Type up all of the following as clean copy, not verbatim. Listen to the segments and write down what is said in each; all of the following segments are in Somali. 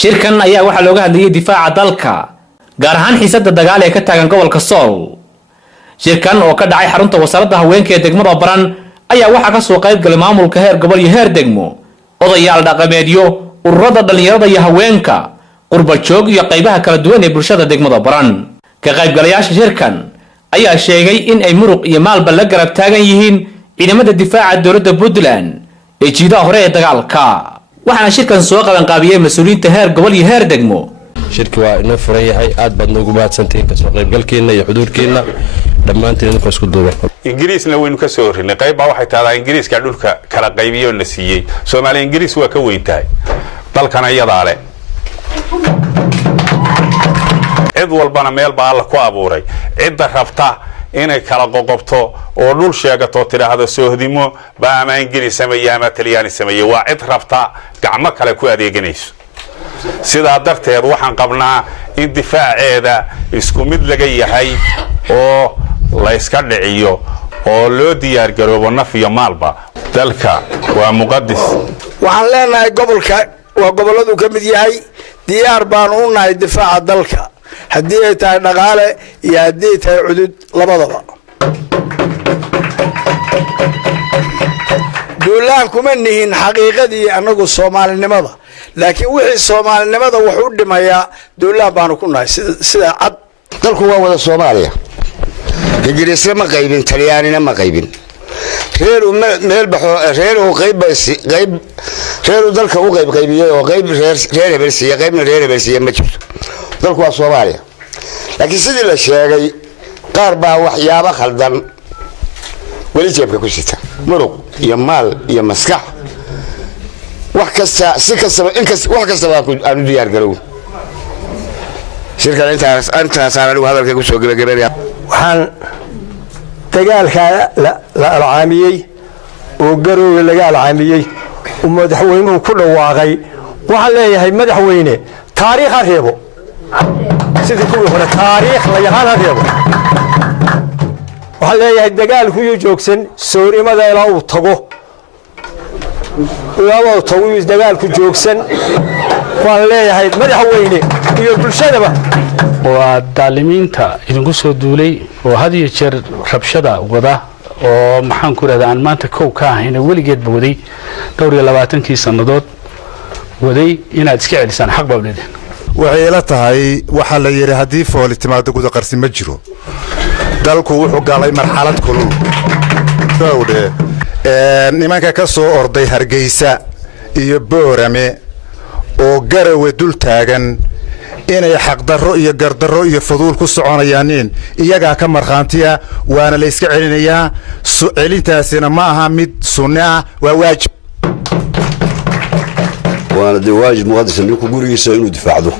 shirkan ayaa waxaa looga hadlayay difaaca dalka gaar ahaan xiisadda dagaal ee ka taagan gobolka Sool. shirkan oo ka dhacay xarunta wasaaradda haweenka ee degmada Baran ayaa waxaa ka soo qayb galay maamulka heer gobol iyo heer degmo, odayaal dhaqameedyo, ururada dhalinyarada iyo haweenka, qurba joog iyo qaybaha kala duwan ee bulshada degmada Baran. ka qaybgalayaasha shirkan ayaa sheegay in ay muruq iyo maalba la garab taagan yihiin ciidamada difaaca dowladda Puntland ee jiidaha hore ee dagaalka. waxaana shirkan soo qaban qaabiyay mas'uuliyiinta heer gobol iyo heer degmo. shirki waa inoo furan yahay, aad baad noogu mahadsantihiin ka soo qaybgalkeena iyo xuduurkeena dhammaantiin idinka isku duuban. ingiriisna waynu ka soo horinay qayb waxay tahay ingiriiska dhulka kala qaybiyo na siiyay. Soomaaliya ingiriis waa ka weyn tahay dalkana iyada leh. cid walbana meel baa la ku abuuray. cidda rabta inay kala qoqobto oo dhul sheegato tiraahdo soohdimo baa ama ingiriis sameeyaa ama talyaani sameeyaa, waa cid rabta gacmo kale ku adeeganayso. sidaa darteed waxaan qabnaa in difaaceeda isku mid laga yahay oo la iska dhiciyo oo loo diyaar garoobo naf iyo maalba. dalka waa muqaddis. waxaan leenahay gobolka waa goboladu ka mid yahay, diyaar baan u nahay difaaca dalka haddii ay tahay dhaqaale iyo haddii ay tahay cudud labadaba. duulaan kuma nihin xaqiiqadii annagu Soomaalinimada, laakiin wixii Soomaalinimada wuxuu u dhimayaa duulaan baanu ku nahay sida cad. dalku waa wada Soomaaliya, ingiriisna ma qaybin, talyaanina ma qaybin. reer meel baxo reer oo qayb reer dalka u qaybiyay oo qayb reer hebelsiya qaybna reer hebelsiya ma jirto. dalku waa Soomaaliya, laakiin sidii la sheegay qaar baa waxyaabo khaldan wali jeebka ku sita, muruq iyo maal iyo maskax wax kasta si kasta wax kasta aanu diyaar garow. shirkan intaas aan hadalka ku soo gabagabeeyaa. waxaan dagaalka la alcaamiyey oo garoowe laga alcaamiyey oo madaxweynuhu ku dhawaaqay. waxaan leeyahay madaxweyne taariikh ha reebo, sidii kuwii hore taariikh la yaqaan ha reebo. waxaan leeyahay dagaalku iyo joogsan soornimada ilaa uu tago dagaalku joogsan. waxaan leeyahay madaxweyne iyo bulshadaba waa daalimiinta idinku soo duulay oo had iyo jeer rabshada wada oo maxaan ku raadaan maanta kow ka ahayn weligeed booday 22 sanadood waday inaad iska celisaan xaq baa leedahay. waxay ila tahay waxa la yiri hadii fool timaado guud qarsi ma jiro. dalku wuxuu galay marxalad kulul dawde nimanka ka soo orday Hargeysa iyo Boorame oo Garowe dul taagan inay xaq darro iyo gardarro iyo fuduul ku soconayaan iyaga ka marxaantiya waana la iska celinayaa. celintaasina ma aha mid sunna ah, waa waajib. waana waajib muqaddas ninku gurigiisa inuu difaacdo,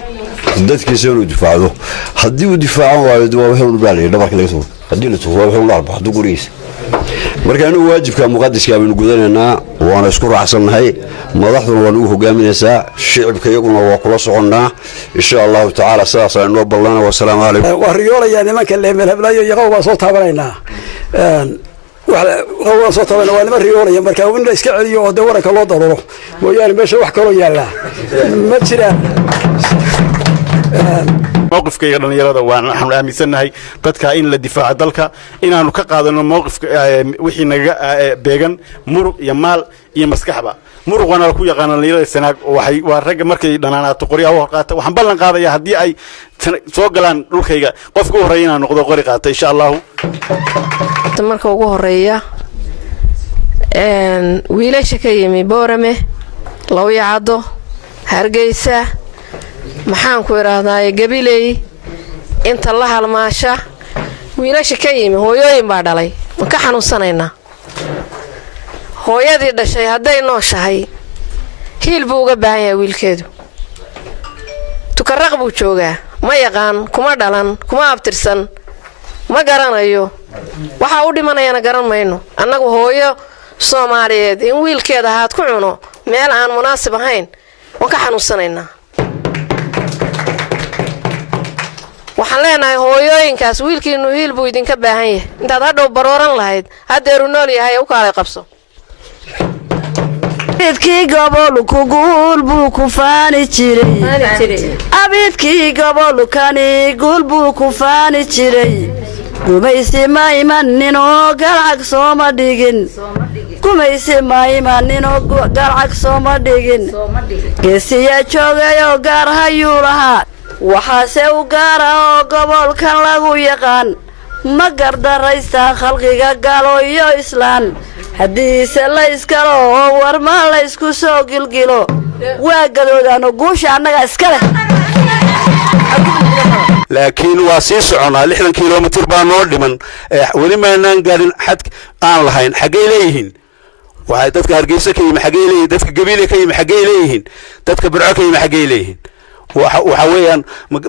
dadkiisa inuu difaacdo. haddii uu difaacan waayo waa wuxuu baalay dhabarka laga soo haddii la tuuro wuxuu laarba hadduu gurigiisa. marka inuu waajibka muqaddaska aynu gudanaynaa waana isku raacsanahay. madaxduna waa ugu hogaaminaysaa, shicibka iyaguna waa kula soconnaa insha Allah taala. saas aynu ballanaa. wassalaamu alaykum. waa riyoolaya nimanka leemel hablayo iyaga waa soo taabanaynaa. waa soo taabana waa niman riyoolaya marka in la iska celiyo oo dawarka loo daruro mooyaane meesha wax kale yaala ma jiraan. موقفك يا dhalinyarada waan aaminsanahay dadka in la difaaco dalka inaanu ka qaadano mowqifka wixii naga beegan muruq iyo maal iyo maskaxba. muruqana ku yaqaan dhalinyarada sanaag waxay waa rag markay dhanaanaato qoriyaha wax qaata. waxaan ballan qaadayaa haddii ay soo galaan dhulkayga qofka u horeeyay inaan noqdo qori qaata insha Allah. marka ugu horeeya wiilasha ka yimi Boorame, Lawyacado, Hargeysa, maxaan ku iraahdaa Gabiley, inta la halmaasha wiilasha ka yimi hooyooyin baa dhalay. ma ka xanuunsanaynaa hooyadii dhashay hadday nooshahay hiil buu uga baahan yahay wiilkeedu. tukaraq buu joogaa, ma yaqaan, kuma dhalan, kuma abtirsan, ma garanayo waxa u dhimanayana garan mayno. annagu hooyo Soomaaliyeed in wiilkeeda haad ku cuno meel aan munaasib ahayn waan ka xanuunsanaynaa. waxaan leenahay hooyooyinkaas wiilkiinu hiil buu idinka baahan yahay. intaad hadhow barooran lahayd haddeeru nool yahay u kaalay qabso. abidkii gobolku guul buu ku faani jiray abidkii gobolkani guul buu ku faani jiray gumaysi ma imaninoo galcag sooma dhigin gumaysi ma imaninoo galcag sooma dhigin geesiyaa joogayoo gaar hayuu lahaa waxaase u gaara oo gobolkan lagu yaqaan ma gardaraysta khalqiga galo iyo islaan haddiise la iskalo oo warma la isku soo gilgilo waa gadoodaano guusha annaga iska leh laakiin waa sii soconaa 60 kilomitir baa noo dhiman weli maanaan gaarin xad aan lahayn xaggay leeyihiin waxay dadka Hargeysa ka yimi xaggay leeyihiin dadka Gabiile ka yimi xaggay leeyihiin dadka Burco ka yimi xaggay leeyihiin waxa weeyaan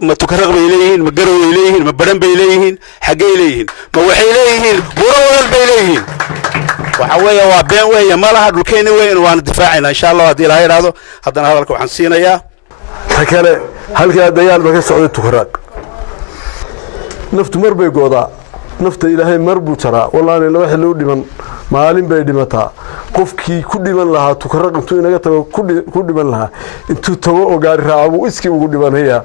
ma tukaraq bay leeyihiin ma garow bay leeyihiin ma baran bay leeyihiin xaggay leeyihiin ma waxay leeyihiin buurawal bay leeyihiin waxa weeyaa waa been weeyaa malaha dhulkeena weyn waan difaacayna insha Allah hadii la yiraahdo haddana hadalka waxaan siinayaa kale halka dagaal ba ka socday tukaraq naftu mar bay goodaa nafta ilaahay mar buu jaraa wallahi laba xilli u dhiman maalin bay dhimataa qofkii ku dhiman lahaa tukaraq intuu inaga tago ku dhiman lahaa intuu tago oo gaari raaco iskii ugu dhimanaya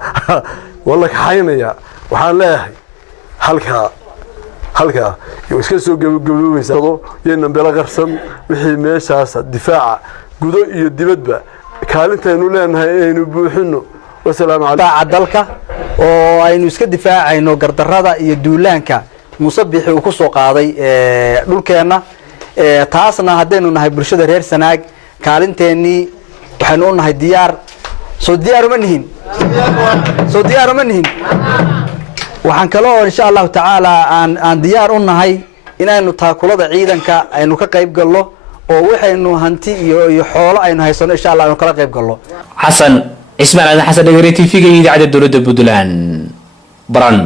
wallahi xaynaya waxaan leeyahay halka iyo iska soo gabagaboobeyso yeena bela qarsan wixii meeshaas difaaca gudo iyo dibadba kaalinteenu leenahay aynu buuxino wassalaamu alaykum dalka oo aynu iska difaacayno gardarrada iyo duulaanka musabixi uu ku soo qaaday dhulkeena taasna hadaynu nahay bulshada reer Sanaag kaalinteeni waxaanu nahay diyaar soo diyaar ma nihin waxaan kale oo insha Allah taala aan diyaar u nahay inaynu taakulada ciidanka aynu ka qayb galno oo waxaynu hanti iyo xoolo aynu haysano insha Allah aynu kala qayb galno xasan ismail xasan dhagari TV-ga idaacada dawladda Puntland baran